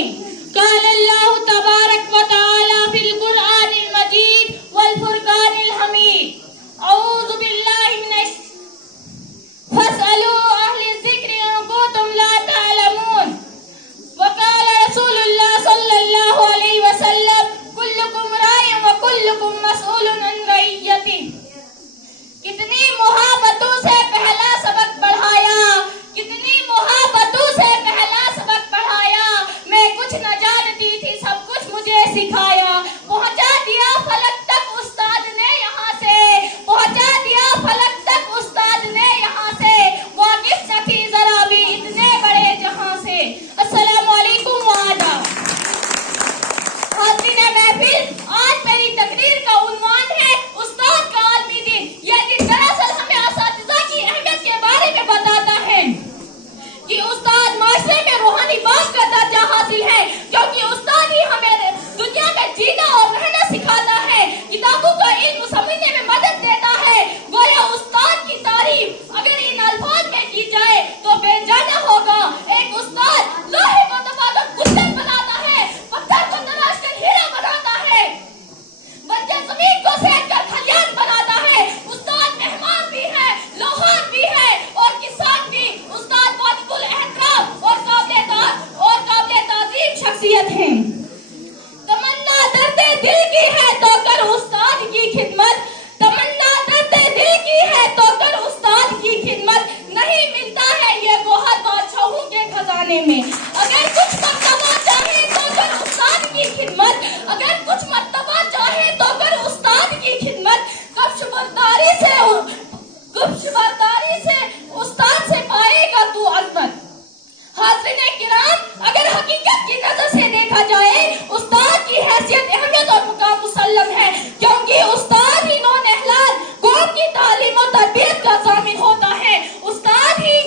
الرحیم. قال اللہ تبارک و تعالی فی القرآن المجید والفرقان الحمید. اعوذ باللہ من فاسألوا اہل الذکر ان کنتم لا تعلمون. وقال رسول اللہ صلی اللہ علیہ وسلم کلکم راع وکلکم مسئول عن رعیتہ. کتنی محبتوں سے پہلا سبق پڑھایا, کتنی محبتوں سے پہلا سبق پڑھایا. میں کچھ نہ جانتی تھی, سب کچھ مجھے سکھایا. پہنچا دیا فلک تک استاد نے یہاں سے, پہنچا دیا فلک تک استاد نے یہاں سے. واقف نہ تھی ذرا بھی اتنے بڑے جہاں سے. السلام علیکم وآداب. حاضرین محفل, آج میری تقریر کا عنوان ہے استاد کا عالمی دن. یہ دن دراصل ہمیں اساتذہ کی اہمیت کے بارے میں بتاتا ہے کہ استاد معاشرے میں روحانی باپ کا درجہ حاصل ہے, کیونکہ استاد ہی ہمیں دنیا میں جینا اور رہنا سکھاتا ہے, کتابوں کا علم سمجھنے میں مدد دیتا ہے. گویا استاد کی تعریف اگر ان الفاظ میں کی جائے تو بے جانا ہوگا. ایک استاد لوہے کو دبا کر گلشن بناتا ہے, پتھر کو تراش کر ہیرا بناتا ہے, بنجر زمین کو سینچ کر کھلیان بناتا ہے. استاد مہمان بھی ہے, لوہار بھی ہے اور کسان بھی. استاد واجب الاحترام اور قابل تعظیم شخصیت ہیں. تمنا درد دل کی ہے تو کر استاد کی خدمت, تمنا درد دل کی ہے تو کر استاد کی خدمت. نہیں ملتا ہے یہ گوہر بادشاہوں کے خزانے میں. اگر کچھ مرتبہ چاہے تو کر استاد کی خدمت, اگر کچھ مرتبہ چاہے تو کر استاد کی خدمت. کبش برداری سے استاد سے پائے گا تو عظمت. حاضرین کرام, اگر حقیقت کی نظر سے دیکھا جائے استاد کی حیثیت, اہمیت اور مقام مسلم ہے, کیونکہ استاد ہی نو نہلان قوم کی تعلیم و تربیت کا ضامن ہوتا ہے. استاد ہی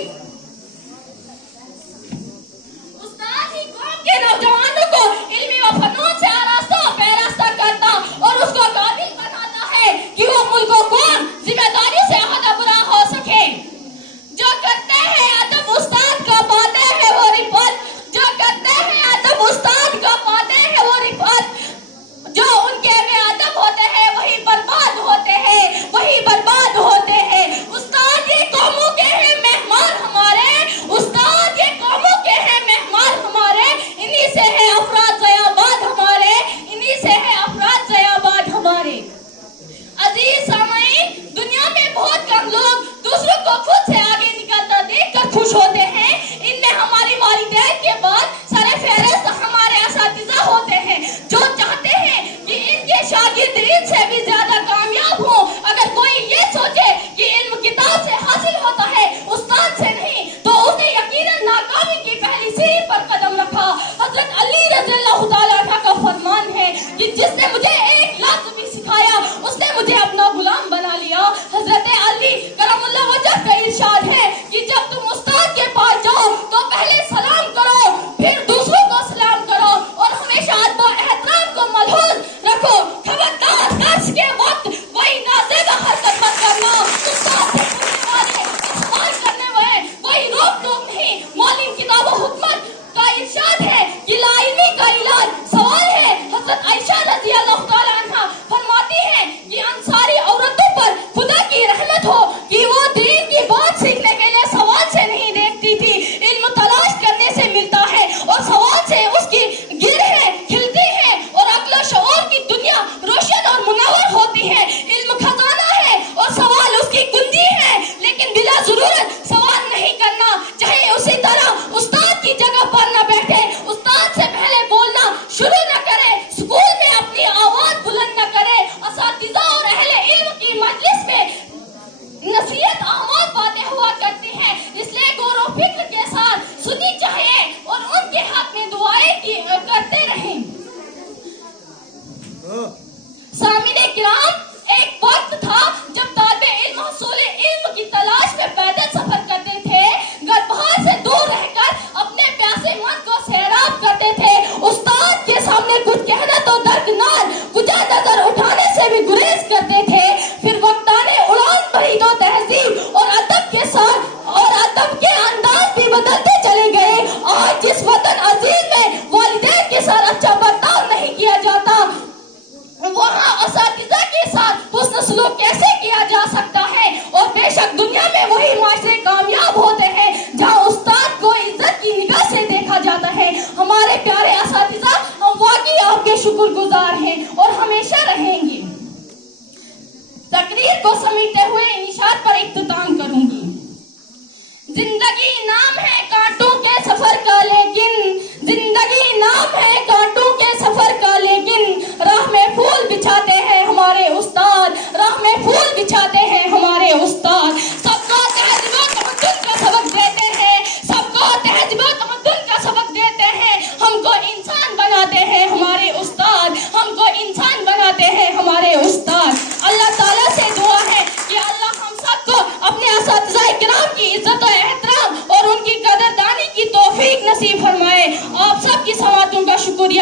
شکر گزار ہیں اور ہمیشہ رہیں گی۔ تقریر کو سمیٹتے ہوئے ان اشارات پر اختتام کروں گی۔ زندگی نام ہے کانٹوں کے سفر کا لیکن، زندگی نام ہے کانٹوں کے سفر کا لیکن، راہ میں پھول بچھاتے ہیں ہمارے استاد، راہ میں پھول بچھاتے ہیں ہمارے استاد۔ سب کو تہذیب و تمدن کا سبق دیتے ہیں، سب کو تہذیب و تمدن کا سبق دیتے ہیں، ہم کو انسان بناتے ہیں ہمارے استاد، ہم کو انسان بناتے ہیں ہمارے استاد۔ اللہ تعالیٰ سے دعا ہے کہ اللہ ہم سب کو اپنے اساتذہ کرام کی عزت و احترام اور ان کی قدردانی کی توفیق نصیب فرمائے۔ آپ سب کی سماعتوں کا شکریہ۔